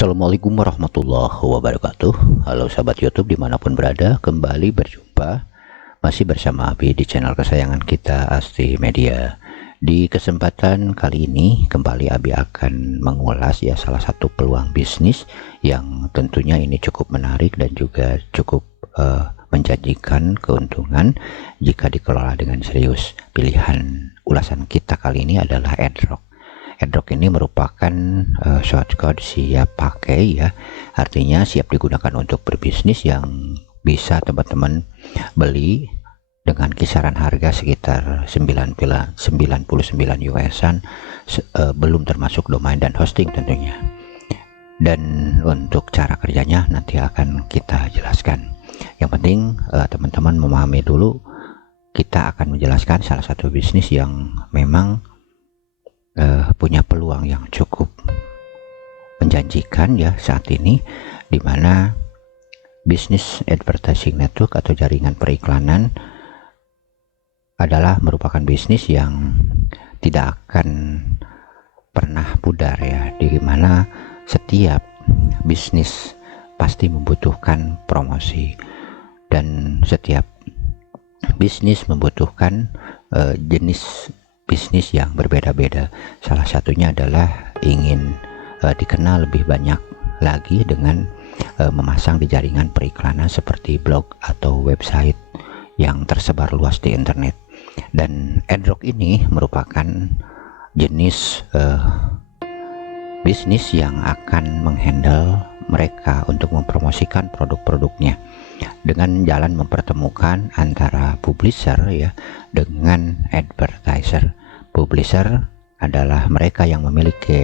Assalamualaikum warahmatullahi wabarakatuh. Halo sahabat YouTube dimanapun berada, kembali berjumpa masih bersama Abi di channel kesayangan kita, Asti Media. Di kesempatan kali ini kembali Abi akan mengulas ya salah satu peluang bisnis yang tentunya ini cukup menarik dan juga cukup menjanjikan keuntungan jika dikelola dengan serius. Pilihan ulasan kita kali ini adalah AdRock. AdRock ini merupakan shortcut siap pakai ya, artinya siap digunakan untuk berbisnis yang bisa teman-teman beli dengan kisaran harga sekitar 99 US-an, belum termasuk domain dan hosting tentunya. Dan untuk cara kerjanya nanti akan kita jelaskan. Yang penting teman-teman memahami dulu, kita akan menjelaskan salah satu bisnis yang memang punya peluang yang cukup menjanjikan ya saat ini, di mana bisnis advertising network atau jaringan periklanan adalah merupakan bisnis yang tidak akan pernah pudar ya, di mana setiap bisnis pasti membutuhkan promosi dan setiap bisnis membutuhkan jenis bisnis yang berbeda-beda. Salah satunya adalah ingin dikenal lebih banyak lagi dengan memasang di jaringan periklanan seperti blog atau website yang tersebar luas di internet. Dan AdRock ini merupakan jenis bisnis yang akan menghandle mereka untuk mempromosikan produk-produknya dengan jalan mempertemukan antara publisher ya dengan advertiser. Publisher adalah mereka yang memiliki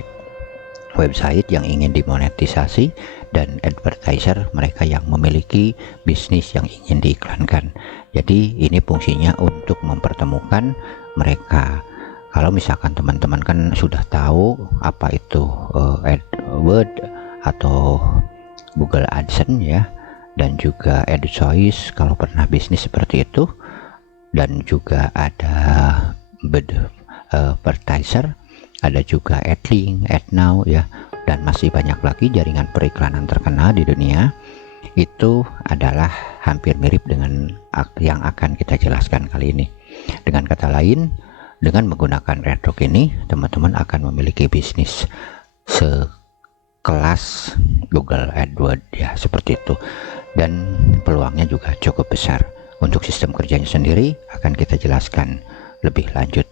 website yang ingin dimonetisasi, dan advertiser mereka yang memiliki bisnis yang ingin diiklankan. Jadi ini fungsinya untuk mempertemukan mereka. Kalau misalkan teman-teman kan sudah tahu apa itu AdWords atau Google AdSense ya, dan juga AdChoice kalau pernah bisnis seperti itu, dan juga ada advertiser, ada juga AdLink, AdNow ya, dan masih banyak lagi jaringan periklanan terkenal di dunia. Itu adalah hampir mirip dengan yang akan kita jelaskan kali ini. Dengan kata lain, dengan menggunakan AdRock ini teman-teman akan memiliki bisnis sekelas Google AdWords ya, seperti itu, dan peluangnya juga cukup besar. Untuk sistem kerjanya sendiri akan kita jelaskan lebih lanjut.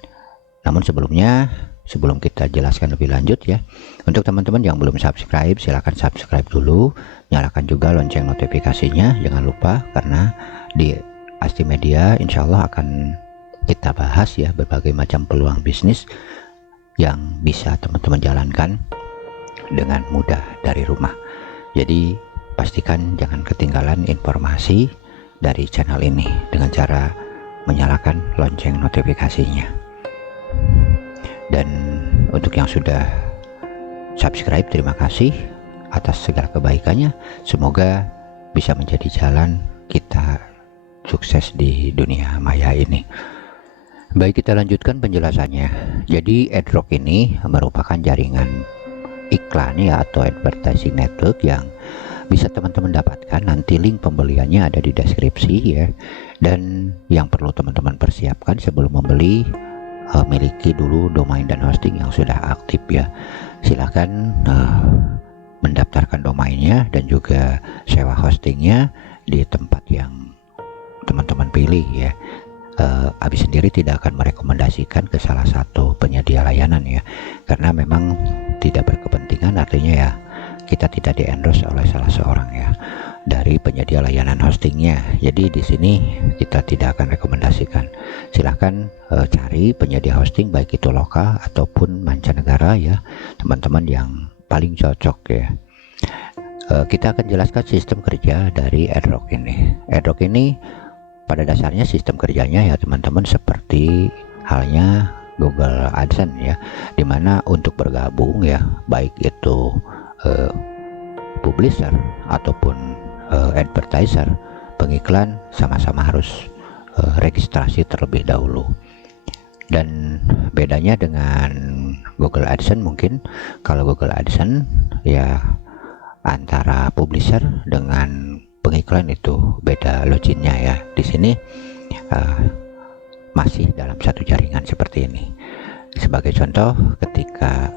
Namun sebelum kita jelaskan lebih lanjut ya, untuk teman-teman yang belum subscribe, silahkan subscribe dulu, nyalakan juga lonceng notifikasinya, jangan lupa, karena di Asti Media insya Allah akan kita bahas ya berbagai macam peluang bisnis yang bisa teman-teman jalankan dengan mudah dari rumah. Jadi pastikan jangan ketinggalan informasi dari channel ini dengan cara menyalakan lonceng notifikasinya. Dan untuk yang sudah subscribe, terima kasih atas segala kebaikannya. Semoga bisa menjadi jalan kita sukses di dunia maya ini. Baik, kita lanjutkan penjelasannya. Jadi AdRock ini merupakan jaringan iklan ya atau advertising network yang bisa teman-teman dapatkan. Nanti link pembeliannya ada di deskripsi ya. Dan yang perlu teman-teman persiapkan sebelum membeli, miliki dulu domain dan hosting yang sudah aktif ya. Silahkan mendaftarkan domainnya dan juga sewa hostingnya di tempat yang teman-teman pilih ya. Abi sendiri tidak akan merekomendasikan ke salah satu penyedia layanan ya, karena memang tidak berkepentingan, artinya ya kita tidak di-endorse oleh salah seorang ya dari penyedia layanan hostingnya. Jadi di sini kita tidak akan rekomendasikan. Silahkan cari penyedia hosting baik itu lokal ataupun mancanegara ya, teman-teman yang paling cocok ya. Kita akan jelaskan sistem kerja dari AdRock ini. AdRock ini pada dasarnya sistem kerjanya ya teman-teman seperti halnya Google AdSense ya, dimana untuk bergabung ya baik itu publisher ataupun advertiser, pengiklan, sama-sama harus registrasi terlebih dahulu. Dan bedanya dengan Google AdSense, mungkin kalau Google AdSense ya antara publisher dengan pengiklan itu beda loginnya ya. Di sini masih dalam satu jaringan seperti ini. Sebagai contoh, ketika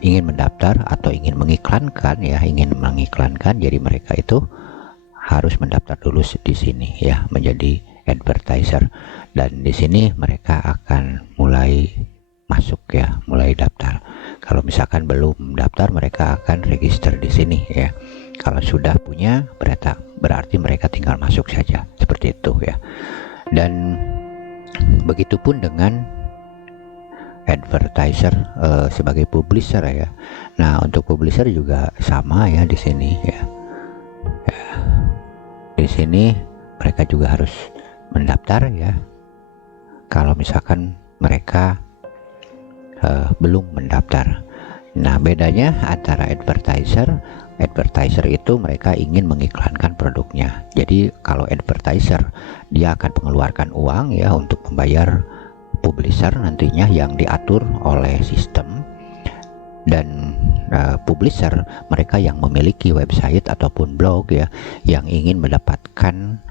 ingin mendaftar atau ingin mengiklankan ya, jadi mereka itu harus mendaftar dulu di sini ya, menjadi advertiser, dan di sini mereka akan mulai masuk ya, mulai daftar. Kalau misalkan belum daftar, mereka akan register di sini ya. Kalau sudah punya, berarti mereka tinggal masuk saja, seperti itu ya. Dan begitupun dengan advertiser sebagai publisher ya. Nah, untuk publisher juga sama ya di sini ya. Di sini mereka juga harus mendaftar ya. Kalau misalkan mereka belum mendaftar. Nah, bedanya antara advertiser itu mereka ingin mengiklankan produknya. Jadi kalau advertiser, dia akan mengeluarkan uang ya untuk membayar publisher nantinya yang diatur oleh sistem. Dan publisher, mereka yang memiliki website ataupun blog ya, yang ingin mendapatkan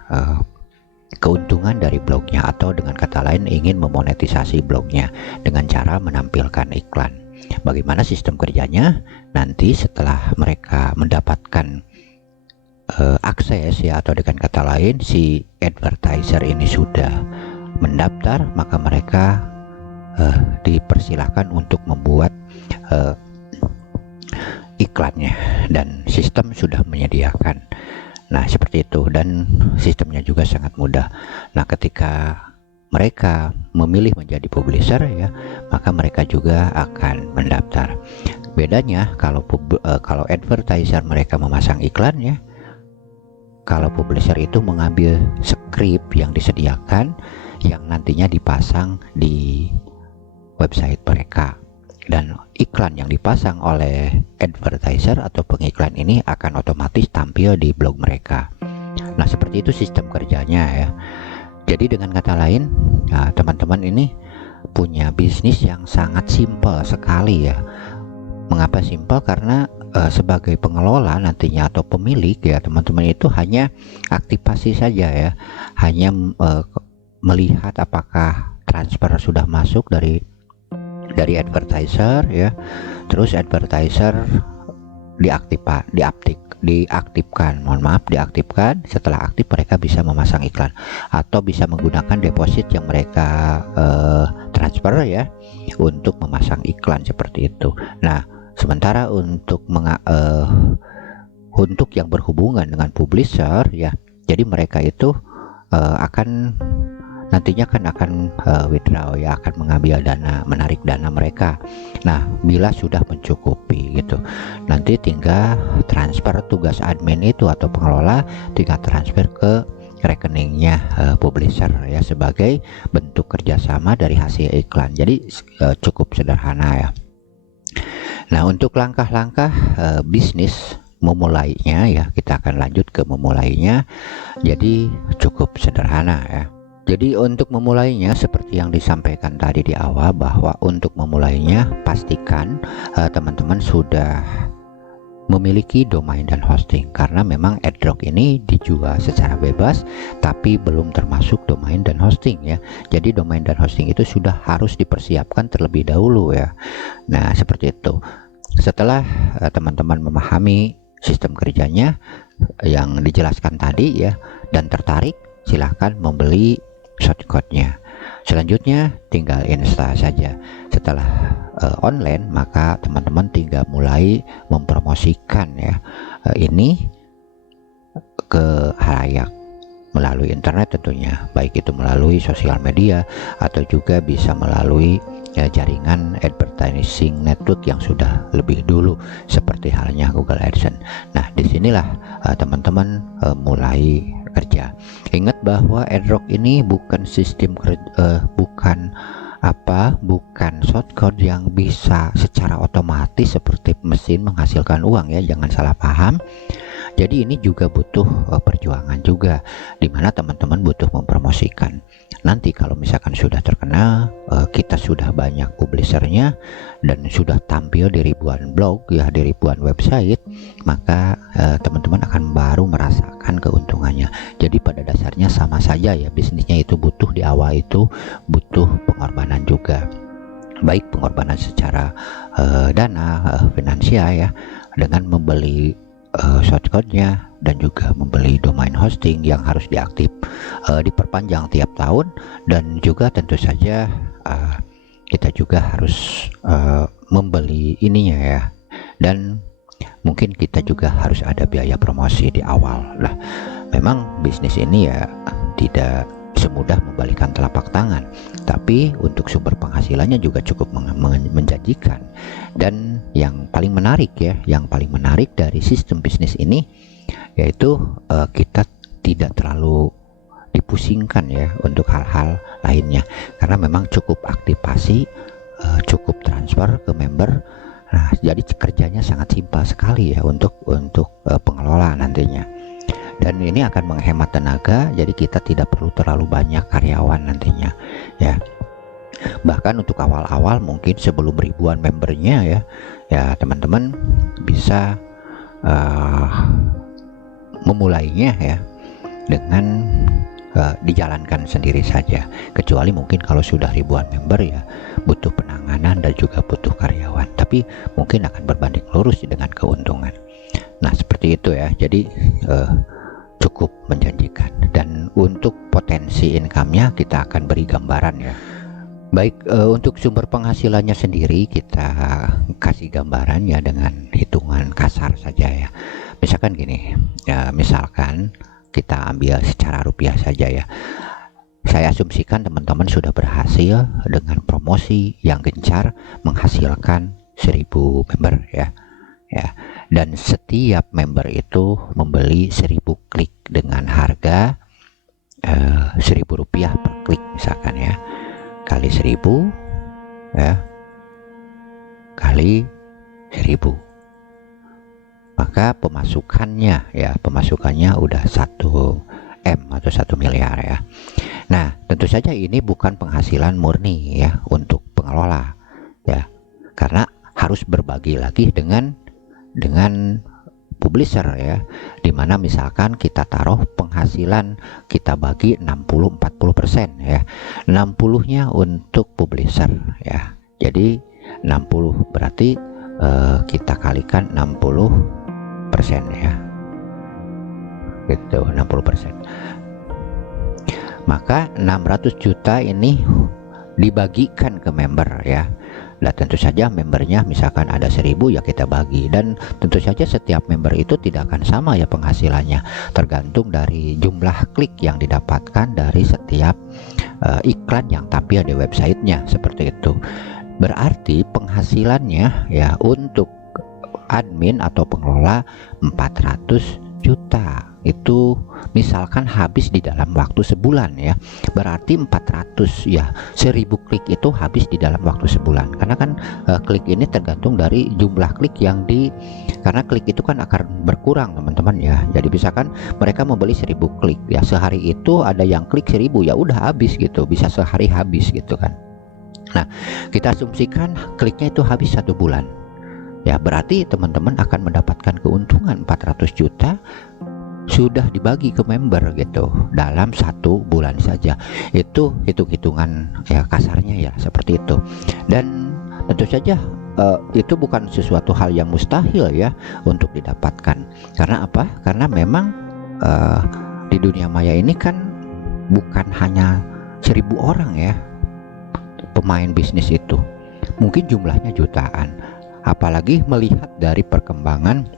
keuntungan dari blognya, atau dengan kata lain ingin memonetisasi blognya dengan cara menampilkan iklan. Bagaimana sistem kerjanya? Nanti setelah mereka mendapatkan akses ya, atau dengan kata lain si advertiser ini sudah mendaftar, maka mereka dipersilakan untuk membuat iklannya, dan sistem sudah menyediakan. Nah, seperti itu, dan sistemnya juga sangat mudah. Nah, ketika mereka memilih menjadi publisher ya, maka mereka juga akan mendaftar. Bedanya kalau advertiser mereka memasang iklan ya, kalau publisher itu mengambil skrip yang disediakan yang nantinya dipasang di website mereka, dan iklan yang dipasang oleh advertiser atau pengiklan ini akan otomatis tampil di blog mereka. Nah, seperti itu sistem kerjanya ya. Jadi dengan kata lain, teman-teman ini punya bisnis yang sangat simpel sekali ya. Mengapa simpel? Karena sebagai pengelola nantinya atau pemilik ya, teman-teman itu hanya aktivasi saja ya, hanya melihat apakah transfer sudah masuk dari advertiser ya, terus advertiser diaktifkan. Setelah aktif, mereka bisa memasang iklan atau bisa menggunakan deposit yang mereka transfer ya untuk memasang iklan, seperti itu. Nah, sementara untuk yang berhubungan dengan publisher ya, jadi mereka itu nantinya akan withdraw ya, akan mengambil dana, menarik dana mereka. Nah, bila sudah mencukupi gitu, nanti tinggal transfer, tugas admin itu atau pengelola tinggal transfer ke rekeningnya publisher ya, sebagai bentuk kerjasama dari hasil iklan. Jadi cukup sederhana ya. Nah, untuk langkah-langkah bisnis memulainya ya, kita akan lanjut ke memulainya. Jadi cukup sederhana ya. Jadi untuk memulainya seperti yang disampaikan tadi di awal, bahwa untuk memulainya pastikan teman-teman sudah memiliki domain dan hosting, karena memang AdDrock ini dijual secara bebas tapi belum termasuk domain dan hosting ya. Jadi domain dan hosting itu sudah harus dipersiapkan terlebih dahulu ya. Nah, seperti itu. Setelah teman-teman memahami sistem kerjanya yang dijelaskan tadi ya, dan tertarik, silahkan membeli shortcode-nya. Selanjutnya tinggal install saja. Setelah online, maka teman-teman tinggal mulai mempromosikan ya ini ke halayak melalui internet tentunya, baik itu melalui sosial media atau juga bisa melalui jaringan advertising network yang sudah lebih dulu, seperti halnya Google AdSense. Nah, disinilah teman-teman mulai kerja. Ingat bahwa AdDrock ini bukan sistem bukan shortcode yang bisa secara otomatis seperti mesin menghasilkan uang ya, jangan salah paham. Jadi ini juga butuh perjuangan juga, dimana teman-teman butuh mempromosikan. Nanti kalau misalkan sudah terkenal, kita sudah banyak publishernya dan sudah tampil di ribuan blog ya, di ribuan website, maka teman-teman akan baru merasakan keuntungannya. Jadi pada dasarnya sama saja ya, bisnisnya itu butuh di awal itu butuh pengorbanan juga, baik pengorbanan secara dana, finansial ya, dengan membeli shortcode-nya dan juga membeli domain hosting yang harus diperpanjang tiap tahun, dan juga tentu saja kita juga harus membeli ininya ya, dan mungkin kita juga harus ada biaya promosi di awal lah. Memang bisnis ini ya tidak semudah membalikan telapak tangan, tapi untuk sumber penghasilannya juga cukup menjanjikan. Dan yang paling menarik ya, yang paling menarik dari sistem bisnis ini yaitu kita tidak terlalu dipusingkan ya untuk hal-hal lainnya, karena memang cukup aktivasi, cukup transfer ke member. Nah, jadi kerjanya sangat simpel sekali ya untuk pengelola nantinya. Dan ini akan menghemat tenaga, jadi kita tidak perlu terlalu banyak karyawan nantinya ya. Bahkan untuk awal-awal mungkin sebelum ribuan membernya ya teman-teman bisa memulainya ya dengan dijalankan sendiri saja, kecuali mungkin kalau sudah ribuan member ya butuh penanganan dan juga butuh karyawan, tapi mungkin akan berbanding lurus dengan keuntungan. Nah seperti itu ya, jadi cukup menjanjikan. Dan untuk potensi income-nya kita akan beri gambaran ya. Baik, untuk sumber penghasilannya sendiri kita kasih gambarannya dengan hitungan kasar saja ya. Misalkan gini ya, misalkan kita ambil secara rupiah saja ya. Saya asumsikan teman-teman sudah berhasil dengan promosi yang gencar menghasilkan 1000 member ya. Dan setiap member itu membeli 1000 klik dengan harga 1000 rupiah per klik misalkan ya, kali 1000 ya, kali 1000, maka pemasukannya udah 1 M atau 1 miliar ya. Nah tentu saja ini bukan penghasilan murni ya untuk pengelola ya, karena harus berbagi lagi dengan publisher ya, dimana misalkan kita taruh penghasilan kita bagi 60-40% ya, 60-nya untuk publisher ya, jadi 60 berarti kita kalikan 60% ya, gitu 60%, maka 600 juta ini dibagikan ke member ya. Nah tentu saja membernya misalkan ada 1000 ya kita bagi, dan tentu saja setiap member itu tidak akan sama ya penghasilannya, tergantung dari jumlah klik yang didapatkan dari setiap iklan yang tampil di websitenya, seperti itu. Berarti penghasilannya ya untuk admin atau pengelola 400 juta itu misalkan habis di dalam waktu sebulan ya, berarti 400 ya, 1000 klik itu habis di dalam waktu sebulan, karena kan klik ini tergantung dari jumlah klik karena klik itu kan akan berkurang teman-teman ya. Jadi misalkan mereka membeli 1000 klik ya, sehari itu ada yang klik 1000 ya udah habis gitu, bisa sehari habis gitu kan. Nah kita asumsikan kliknya itu habis 1 bulan ya, berarti teman-teman akan mendapatkan keuntungan 400 juta sudah dibagi ke member gitu dalam 1 bulan saja. Itu hitung-hitungan ya kasarnya ya seperti itu. Dan tentu saja itu bukan sesuatu hal yang mustahil ya untuk didapatkan. Karena apa? Karena memang di dunia maya ini kan bukan hanya 1000 orang ya pemain bisnis itu, mungkin jumlahnya jutaan. Apalagi melihat dari perkembangan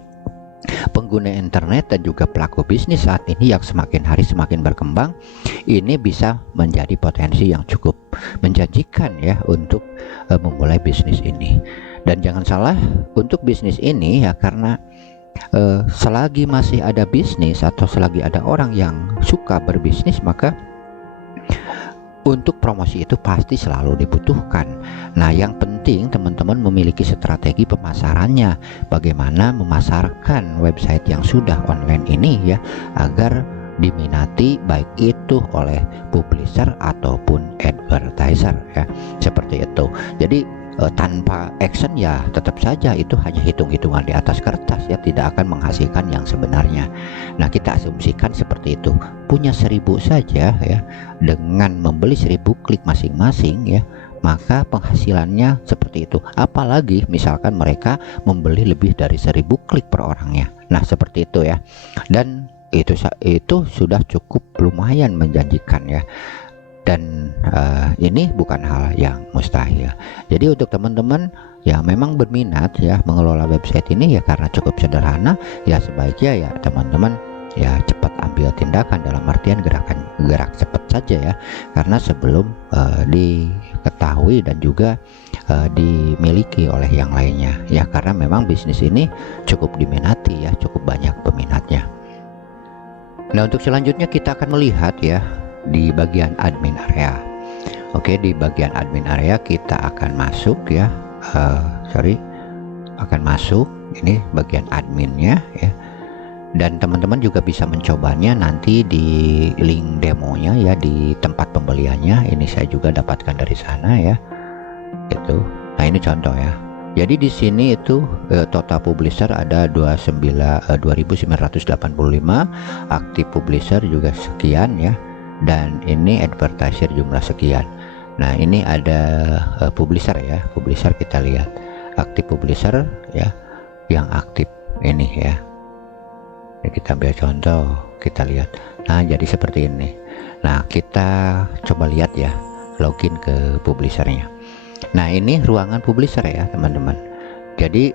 pengguna internet dan juga pelaku bisnis saat ini yang semakin hari semakin berkembang, ini bisa menjadi potensi yang cukup menjanjikan ya untuk memulai bisnis ini. Dan jangan salah, untuk bisnis ini ya, karena selagi masih ada bisnis atau selagi ada orang yang suka berbisnis, maka untuk promosi itu pasti selalu dibutuhkan. Nah, yang penting teman-teman memiliki strategi pemasarannya, bagaimana memasarkan website yang sudah online ini ya, agar diminati baik itu oleh publisher ataupun advertiser ya, seperti itu. Jadi tanpa action ya tetap saja itu hanya hitung-hitungan di atas kertas ya, tidak akan menghasilkan yang sebenarnya. Nah, kita asumsikan seperti itu, punya 1000 saja ya, dengan membeli 1000 klik masing-masing ya, maka penghasilannya seperti itu. Apalagi misalkan mereka membeli lebih dari 1000 klik per orangnya. Nah, seperti itu ya, dan itu sudah cukup lumayan menjanjikan ya. Dan ini bukan hal yang mustahil. Jadi untuk teman-teman yang memang berminat ya mengelola website ini ya, karena cukup sederhana ya, sebaiknya ya teman-teman ya cepat ambil tindakan, dalam artian gerak cepat saja ya, karena sebelum diketahui dan juga dimiliki oleh yang lainnya ya, karena memang bisnis ini cukup diminati ya, cukup banyak peminatnya. Nah, untuk selanjutnya kita akan melihat ya di bagian admin area. Oke, di bagian admin area kita akan masuk ya, akan masuk ini bagian adminnya ya, dan teman-teman juga bisa mencobanya nanti di link demonya ya, di tempat pembeliannya. Ini saya juga dapatkan dari sana ya, itu. Nah, ini contoh ya. Jadi di sini itu total publisher ada 2985, aktif publisher juga sekian ya, dan ini advertiser jumlah sekian. Nah, ini ada publisher ya, publisher kita lihat aktif publisher ya, yang aktif ini ya. Ini kita ambil contoh, kita lihat. Nah, jadi seperti ini. Nah, kita coba lihat ya, login ke publishernya. Nah, ini ruangan publisher ya teman-teman. Jadi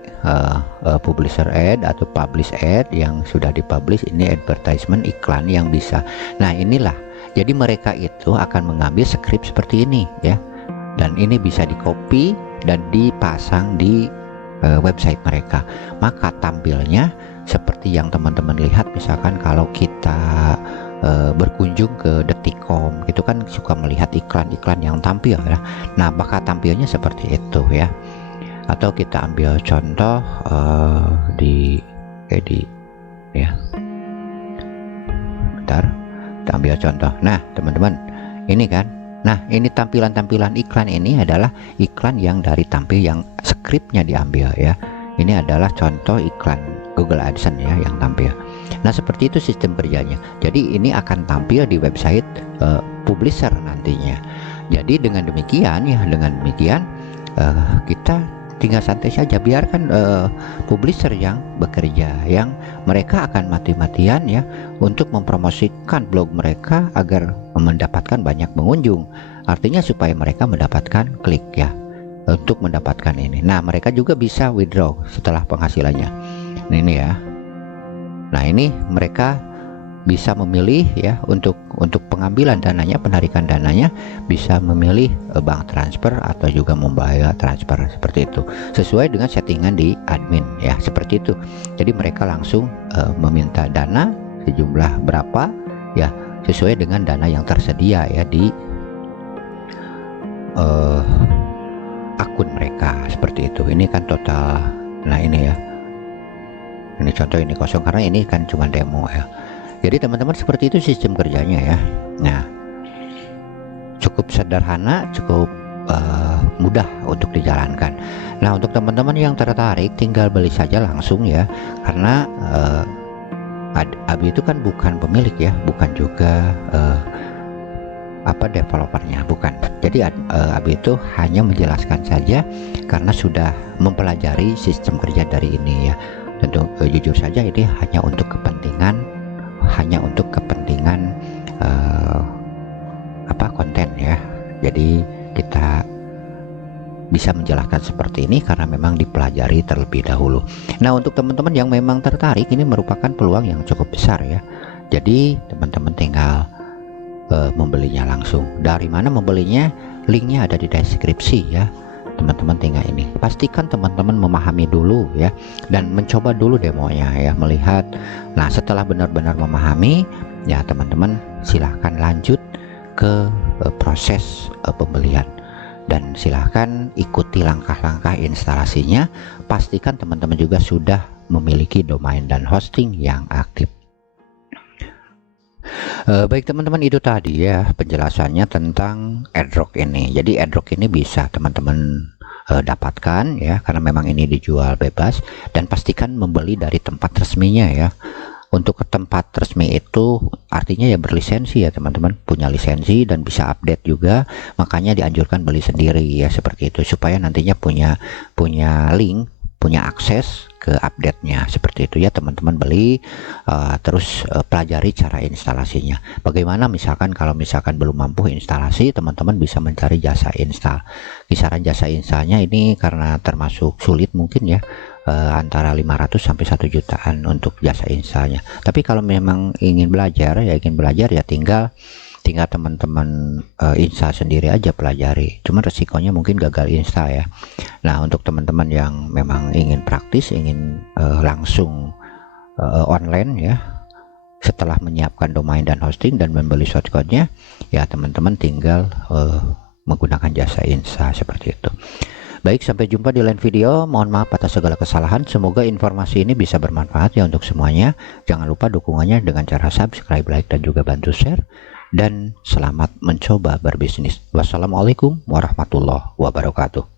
publisher ad atau publish ad yang sudah dipublish, ini advertisement, iklan yang bisa. Nah, inilah, jadi mereka itu akan mengambil skrip seperti ini ya, dan ini bisa di copy dan dipasang di website mereka. Maka tampilnya seperti yang teman-teman lihat, misalkan kalau kita berkunjung ke Detik.com gitu kan, suka melihat iklan-iklan yang tampil ya. Nah, maka tampilnya seperti itu ya. Atau kita ambil contoh di edit ya, bentar, kita ambil contoh. Nah, teman-teman, ini kan, nah ini tampilan-tampilan iklan ini adalah iklan yang dari tampil yang skripnya diambil ya. Ini adalah contoh iklan Google AdSense ya yang tampil. Nah, seperti itu sistem kerjanya. Jadi ini akan tampil di website publisher nantinya. Jadi dengan demikian ya, kita tinggal santai saja, biarkan publisher yang bekerja, yang mereka akan mati-matian ya untuk mempromosikan blog mereka agar mendapatkan banyak pengunjung. Artinya supaya mereka mendapatkan klik ya, untuk mendapatkan ini. Nah, mereka juga bisa withdraw setelah penghasilannya. Nah, ini ya. Nah, ini mereka bisa memilih ya untuk pengambilan dananya, penarikan dananya, bisa memilih bank transfer atau juga membayar transfer, seperti itu sesuai dengan settingan di admin ya, seperti itu. Jadi mereka langsung meminta dana sejumlah berapa ya, sesuai dengan dana yang tersedia ya di akun mereka, seperti itu. Ini kan total. Nah, ini ya, ini contoh, ini kosong karena ini kan cuma demo ya. Jadi teman-teman, seperti itu sistem kerjanya ya. Nah, cukup sederhana, cukup mudah untuk dijalankan. Nah, untuk teman-teman yang tertarik tinggal beli saja langsung ya, karena Abi itu kan bukan pemilik ya, bukan juga developernya, bukan. Jadi Abi itu hanya menjelaskan saja karena sudah mempelajari sistem kerja dari ini ya. Tentu jujur saja ini hanya untuk kepentingan konten ya. Jadi kita bisa menjelaskan seperti ini karena memang dipelajari terlebih dahulu. Nah, untuk teman-teman yang memang tertarik, ini merupakan peluang yang cukup besar ya. Jadi teman-teman tinggal membelinya langsung. Dari mana membelinya? Linknya ada di deskripsi ya. Teman-teman tinggal ini, pastikan teman-teman memahami dulu ya, dan mencoba dulu demonya ya, melihat. Nah, setelah benar-benar memahami ya, teman-teman silahkan lanjut ke proses pembelian. Dan silahkan ikuti langkah-langkah instalasinya. Pastikan teman-teman juga sudah memiliki domain dan hosting yang aktif. Baik teman-teman, itu tadi ya penjelasannya tentang AdRock ini. Jadi AdRock ini bisa teman-teman dapatkan ya, karena memang ini dijual bebas, dan pastikan membeli dari tempat resminya ya. Untuk ke tempat resmi itu artinya ya berlisensi ya teman-teman, punya lisensi dan bisa update juga. Makanya dianjurkan beli sendiri ya, seperti itu, supaya nantinya punya link, punya akses ke update-nya, seperti itu ya teman-teman. Beli terus pelajari cara instalasinya. Bagaimana misalkan kalau misalkan belum mampu instalasi, teman-teman bisa mencari jasa install. Kisaran jasa installnya ini karena termasuk sulit mungkin ya, antara 500 sampai 1 jutaan untuk jasa installnya. Tapi kalau memang ingin belajar ya tinggal teman-teman install sendiri aja, pelajari. Cuman resikonya mungkin gagal install ya. Nah, untuk teman-teman yang memang ingin praktis, ingin langsung online ya, setelah menyiapkan domain dan hosting dan membeli shortcode-nya, ya teman-teman tinggal menggunakan jasa install, seperti itu. Baik, sampai jumpa di lain video. Mohon maaf atas segala kesalahan. Semoga informasi ini bisa bermanfaat ya untuk semuanya. Jangan lupa dukungannya dengan cara subscribe, like, dan juga bantu share. Dan selamat mencoba berbisnis. Wassalamualaikum warahmatullahi wabarakatuh.